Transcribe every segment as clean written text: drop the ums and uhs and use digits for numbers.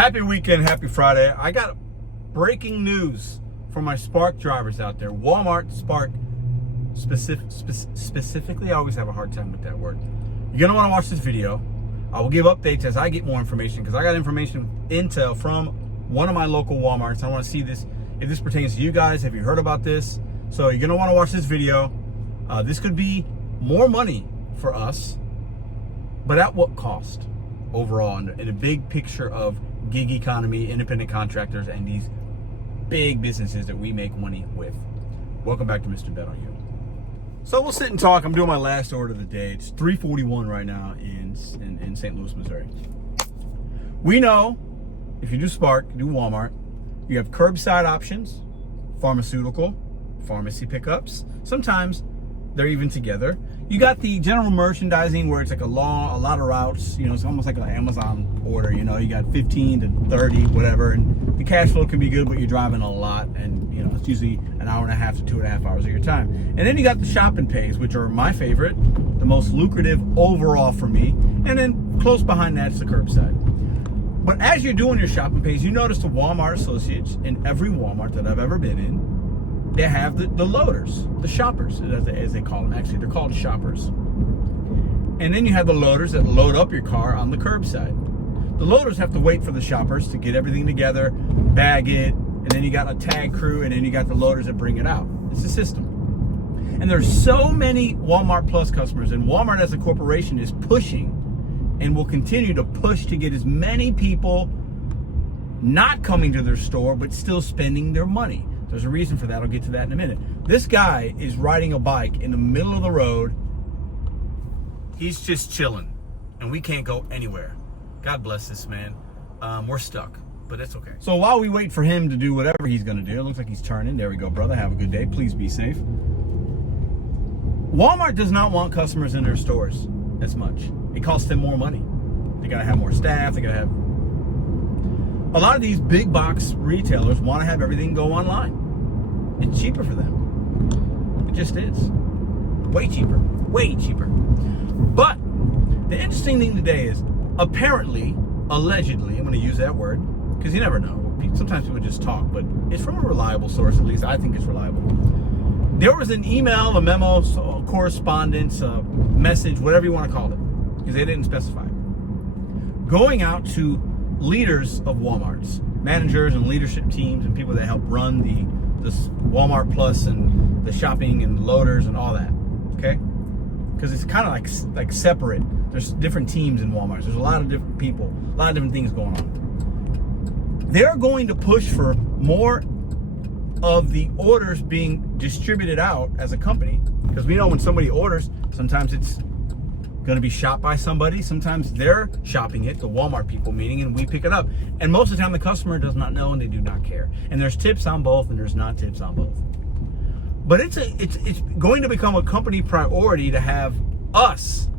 Happy weekend, happy Friday. I got breaking news for my Spark drivers out there. Walmart Spark specifically, I always have a hard time with that word. You're gonna wanna watch this video. I will give updates as I get more information because I got intel from one of my local Walmarts. I wanna see this, if this pertains to you guys. Have you heard about this? So you're gonna wanna watch this video. This could be more money for us, but at what cost overall in a big picture of gig economy, independent contractors, and these big businesses that we make money with. Welcome back to Mr.BetonYou. So we'll sit and talk. I'm doing my last order of the day. It's 3:41 right now in St. Louis, Missouri. We know if you do Spark, you do Walmart, you have curbside options, pharmaceutical, pharmacy pickups. Sometimes they're even together. You got the general merchandising where it's like a lot of routes. You know, it's almost like an Amazon order. You know, you got 15 to 30, whatever. And the cash flow can be good, but you're driving a lot. And, you know, it's usually an hour and a half to 2.5 hours of your time. And then you got the shop and pays, which are my favorite, the most lucrative overall for me. And then close behind that is the curbside. But as you're doing your shop and pays, you notice the Walmart associates in every Walmart that I've ever been in, they have the loaders, the shoppers, as they call them. Actually, they're called shoppers. And then you have the loaders that load up your car on the curbside. The loaders have to wait for the shoppers to get everything together, bag it, and then you got a tag crew, and then you got the loaders that bring it out. It's a system. And there's so many Walmart Plus customers, and Walmart as a corporation is pushing and will continue to push to get as many people not coming to their store, but still spending their money. There's a reason for that. I'll get to that in a minute. This guy is riding a bike in the middle of the road. He's just chilling, and we can't go anywhere. God bless this man. We're stuck, but it's okay. So while we wait for him to do whatever he's gonna do, it looks like he's turning. There we go, brother. Have a good day. Please be safe. Walmart does not want customers in their stores as much. It costs them more money. They gotta have more staff. They gotta have... A lot of these big box retailers want to have everything go online. It's cheaper for them. It just is. Way cheaper. Way cheaper. But the interesting thing today is, apparently, allegedly, I'm going to use that word, because you never know. Sometimes people just talk, but it's from a reliable source, at least I think it's reliable. There was an email, a memo, a correspondence, a message, whatever you want to call it, because they didn't specify, going out to leaders of Walmarts, managers and leadership teams and people that help run the Walmart Plus and the shopping and loaders and all that, okay? Because it's kind of like separate. There's different teams in Walmart. There's a lot of different people, a lot of different things going on. They're going to push for more of the orders being distributed out as a company, because we know when somebody orders, sometimes it's going to be shopped by somebody. Sometimes they're shopping it, the Walmart people meaning, and we pick it up. And most of the time the customer does not know and they do not care. And there's tips on both and there's not tips on both. But it's going to become a company priority to have us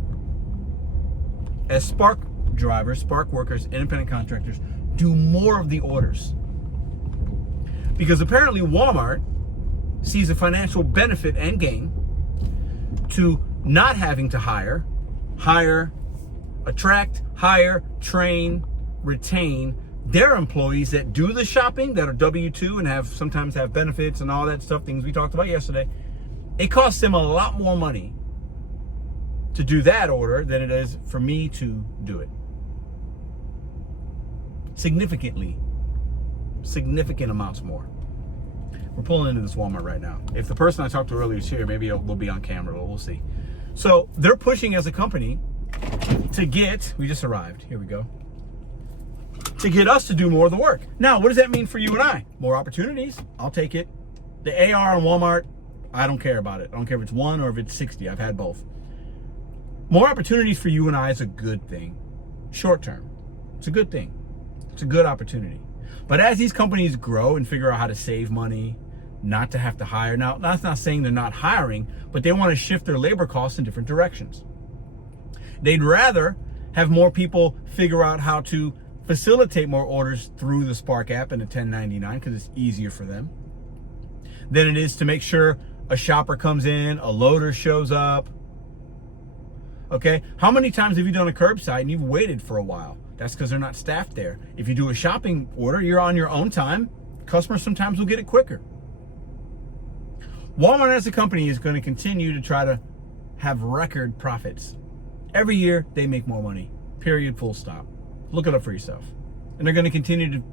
as Spark drivers, Spark workers, independent contractors do more of the orders. Because apparently Walmart sees a financial benefit and gain to not having to attract, hire, train, retain their employees that do the shopping, that are W-2 and sometimes have benefits and all that stuff, things we talked about yesterday. It costs them a lot more money to do that order than it is for me to do it. Significant amounts more. We're pulling into this Walmart right now. If the person I talked to earlier is here, maybe we'll be on camera, but we'll see. So they're pushing as a company to get, we just arrived, here we go, to get us to do more of the work. Now, what does that mean for you and I? More opportunities, I'll take it. The AR on Walmart, I don't care about it. I don't care if it's 1 or if it's 60, I've had both. More opportunities for you and I is a good thing. Short term, it's a good thing. It's a good opportunity. But as these companies grow and figure out how to save money, not to have to hire. Now, that's not saying they're not hiring, but they want to shift their labor costs in different directions. They'd rather have more people figure out how to facilitate more orders through the Spark app and the 1099 because it's easier for them than it is to make sure a shopper comes in, a loader shows up. Okay? How many times have you done a curbside and you've waited for a while? That's because they're not staffed there. If you do a shopping order, you're on your own time. Customers sometimes will get it quicker. Walmart as a company is going to continue to try to have record profits. Every year they make more money. Period, full stop. Look it up for yourself. And they're going to continue to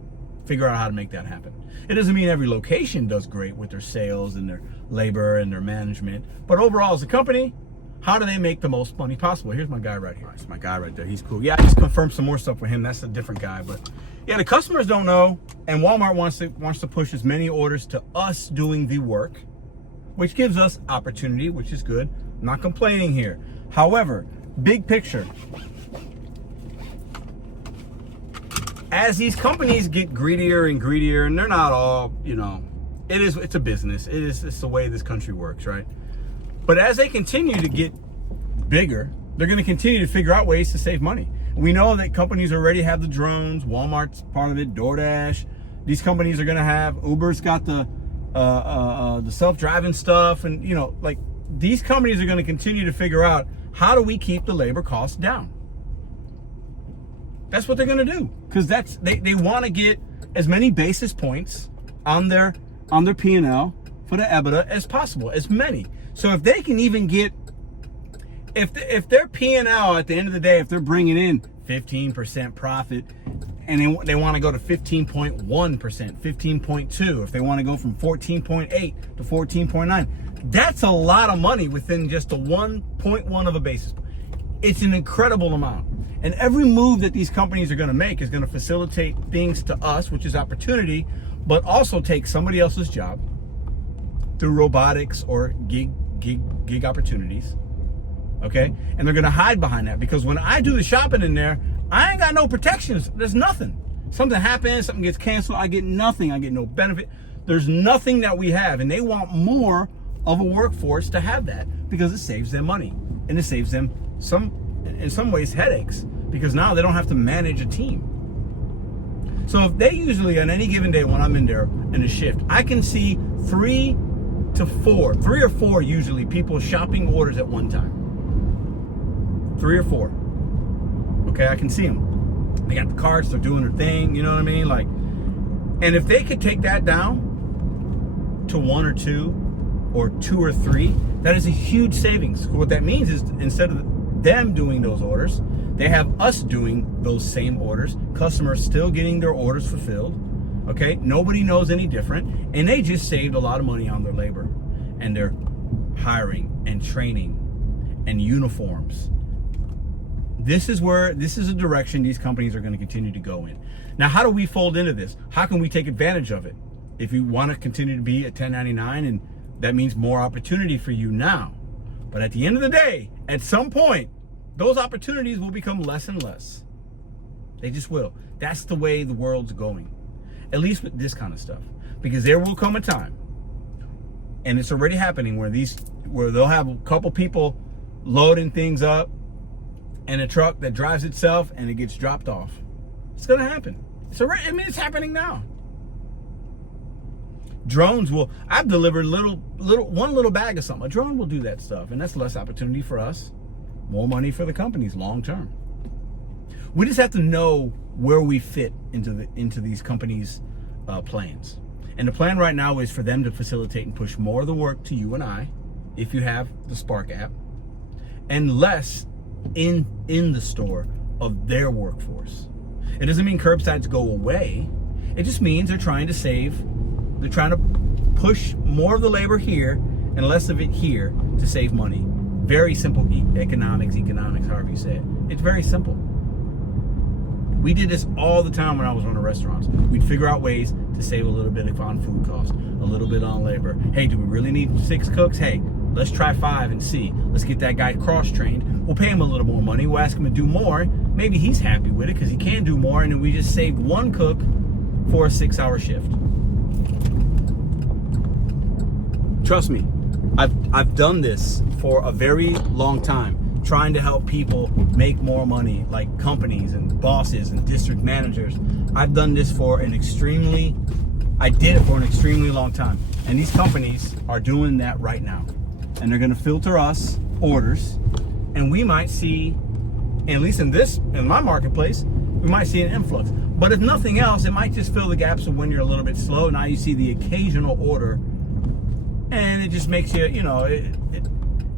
figure out how to make that happen. It doesn't mean every location does great with their sales and their labor and their management. But overall, as a company, how do they make the most money possible? Here's my guy right here. It's my guy right there. He's cool. Yeah, I just confirmed some more stuff with him. That's a different guy. But yeah, the customers don't know. And Walmart wants to push as many orders to us doing the work, which gives us opportunity, which is good. I'm not complaining here. However, big picture, as these companies get greedier and greedier, and they're not all, it's a business. It's the way this country works, right? But as they continue to get bigger, they're going to continue to figure out ways to save money. We know that companies already have the drones. Walmart's part of it, DoorDash. These companies are going to have, Uber's got the self-driving stuff. And, these companies are going to continue to figure out, how do we keep the labor costs down? That's what they're going to do, because they want to get as many basis points on their P&L for the EBITDA as possible, as many. So if they can even get, if their P&L at the end of the day, if they're bringing in 15% profit, and they want to go to 15.1%, 15.2, if they want to go from 14.8 to 14.9, that's a lot of money within just a 1.1 of a basis point. It's an incredible amount. And every move that these companies are going to make is going to facilitate things to us, which is opportunity, but also take somebody else's job through robotics or gig opportunities. Okay? And they're going to hide behind that, because when I do the shopping in there, I ain't got no protections. There's nothing. Something happens, something gets canceled, I get nothing. I get no benefit. There's nothing that we have. And they want more of a workforce to have that, because it saves them money. And it saves them in some ways headaches, because now they don't have to manage a team. So if they usually, on any given day when I'm in there in a shift, I can see 3 or 4 usually people shopping orders at one time. 3 or 4. Okay, I can see them. They got the carts, they're doing their thing, you know what I mean? And if they could take that down to 1 or 2 or 2 or 3, that is a huge savings. What that means is, instead of them doing those orders, they have us doing those same orders. Customers still getting their orders fulfilled. Okay, nobody knows any different, and they just saved a lot of money on their labor and their hiring and training and uniforms. This is a direction these companies are going to continue to go in. Now, how do we fold into this? How can we take advantage of it? If you want to continue to be at 1099, and that means more opportunity for you now. But at the end of the day, at some point, those opportunities will become less and less. They just will. That's the way the world's going. At least with this kind of stuff. Because there will come a time, and it's already happening, where they'll have a couple people loading things up in a truck that drives itself, and it gets dropped off. It's going to happen. It's happening now. Drones will, I've delivered one little bag of something. A drone will do that stuff, and that's less opportunity for us, more money for the companies long term. We just have to know where we fit into these companies' plans. And the plan right now is for them to facilitate and push more of the work to you and I, if you have the Spark app, and less in the store of their workforce. It doesn't mean curbsides go away. It just means they're trying to push more of the labor here and less of it here to save money. Very simple economics, however you say it. It's very simple. We did this all the time when I was running restaurants. We'd figure out ways to save a little bit on food costs, a little bit on labor. Hey, do we really need 6 cooks? Hey, let's try 5 and see. Let's get that guy cross-trained. We'll pay him a little more money. We'll ask him to do more. Maybe he's happy with it because he can do more, and then we just saved 1 cook for a 6-hour shift. Trust me, I've done this for a very long time, trying to help people make more money, like companies and bosses and district managers. I've done this for I did it for an extremely long time. And these companies are doing that right now. And they're gonna filter us orders, and we might see, at least in my marketplace, we might see an influx. But if nothing else, it might just fill the gaps of when you're a little bit slow. Now you see the occasional order, and it just makes you, you know,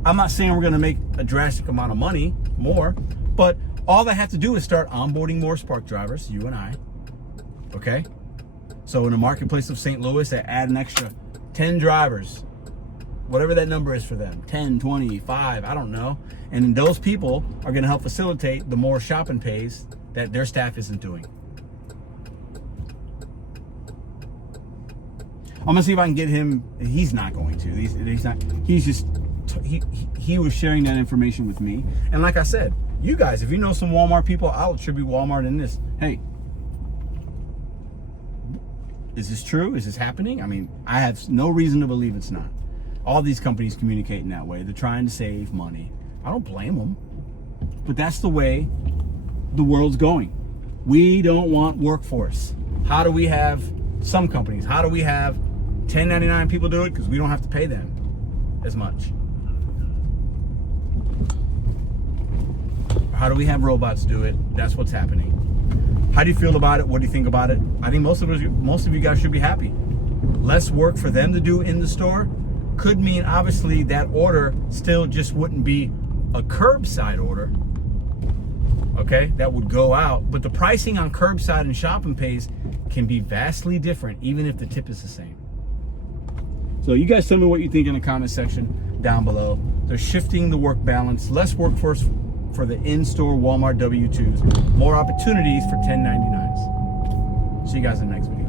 I'm not saying we're going to make a drastic amount of money more, but all they have to do is start onboarding more Spark drivers, you and I, okay? So in the marketplace of St. Louis, they add an extra 10 drivers, whatever that number is for them, 10, 20, 5, I don't know. And then those people are going to help facilitate the more shopping pays that their staff isn't doing. I'm going to see if I can get him. He's not going to. He's not. He's just, he was sharing that information with me. And like I said, you guys, if you know some Walmart people, I'll attribute Walmart in this. Hey, is this true? Is this happening? I mean, I have no reason to believe it's not. All these companies communicate in that way. They're trying to save money. I don't blame them. But that's the way the world's going. We don't want workforce. How do we have some companies? How do we have 1099 people do it? Because we don't have to pay them as much. How do we have robots do it? That's what's happening. How do you feel about it? What do you think about it? I think most of you guys should be happy. Less work for them to do in the store could mean obviously that order still just wouldn't be a curbside order. Okay, that would go out, but the pricing on curbside and shopping pays can be vastly different, even if the tip is the same. So you guys tell me what you think in the comment section down below. They're shifting the work balance, less workforce for the in-store Walmart W-2s, more opportunities for 1099s. See you guys in the next video.